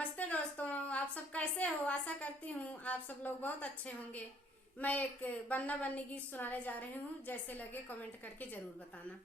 नमस्ते दोस्तों, आप सब कैसे हो। आशा करती हूँ आप सब लोग बहुत अच्छे होंगे। मैं एक बन्ना बन्नी गीत सुनाने जा रही हूँ, जैसे लगे कमेंट करके जरूर बताना।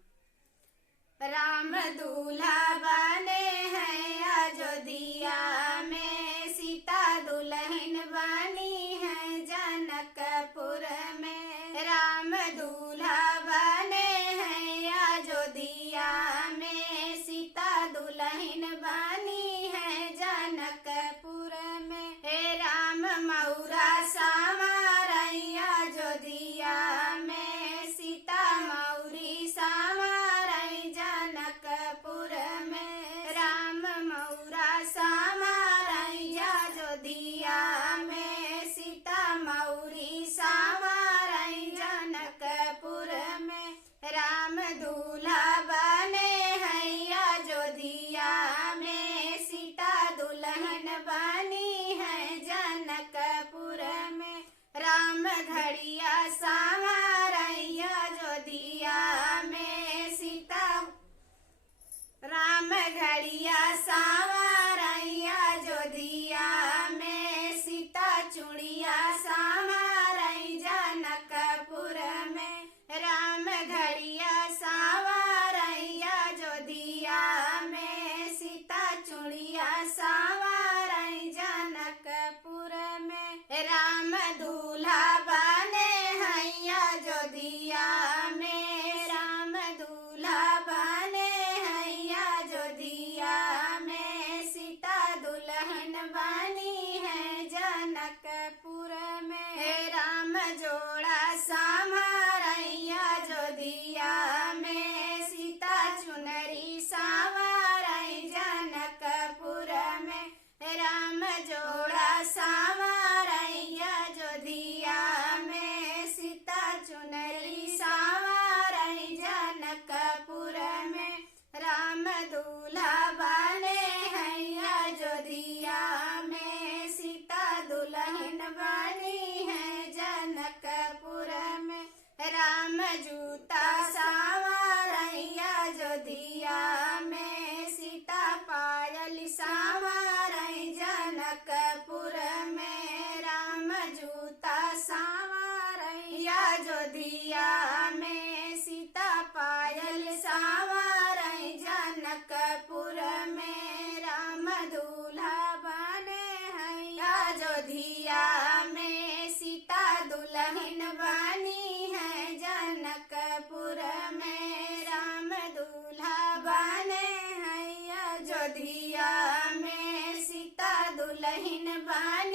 राम दूल्हा बने हैं अयोध्या में, सीता दुल्हन बनी है जनकपुर में। राम दूल्हा बने हैं अयोध्या में, सीता दुल्हन बनी है जनकपुर में। हे राम मऊरा सामारैया अयोध्या में, सीता मऊरी सामारई जनकपुर में। राम मऊरा सामारैया अयोध्या में, सीता मऊरी सामारई जनकपुर में। राम दूल्हा बने हैं अयोध्या में, सीता दुल्हन बनी है जनकपुर में। राम घड़िया सामारैया अयोध्या में, सीता राम घड़िया सामारैया अयोध्या में, सीता चूड़िया सामारई जनकपुर में। राम घड़िया सामारैया अयोध्या में, सीता चूड़िया सामारई जनकपुर में। राम दूल्हा बने हैं अयोध्या में, राम दूल्हा बने हैं अयोध्या में, सीता दुल्हन बनी है जनकपुर में। राम जोड़ा सामारैया अयोध्या में, सीता चुनरी सामारई जनकपुर में। राम जोड़ा सामारैया अयोध्या में, सीता चुनरी सामारई जनकपुर में। राम दूल्हा बने हैं अयोध्या में, सीता दुल्हन बनी है जनकपुर में। राम जूता सामारैया अयोध्या में, सीता पायल सामारई जनकपुर में। राम जूता सामारैया अयोध्या में, सीता पायल सामारई जनकपुर में। राम दूल्हा बने हैं अयोध्या में, सीता दुल्हन बनी है जनकपुर में। राम दूल्हा बने हैं अयोध्या में, सीता दुल्हन बनी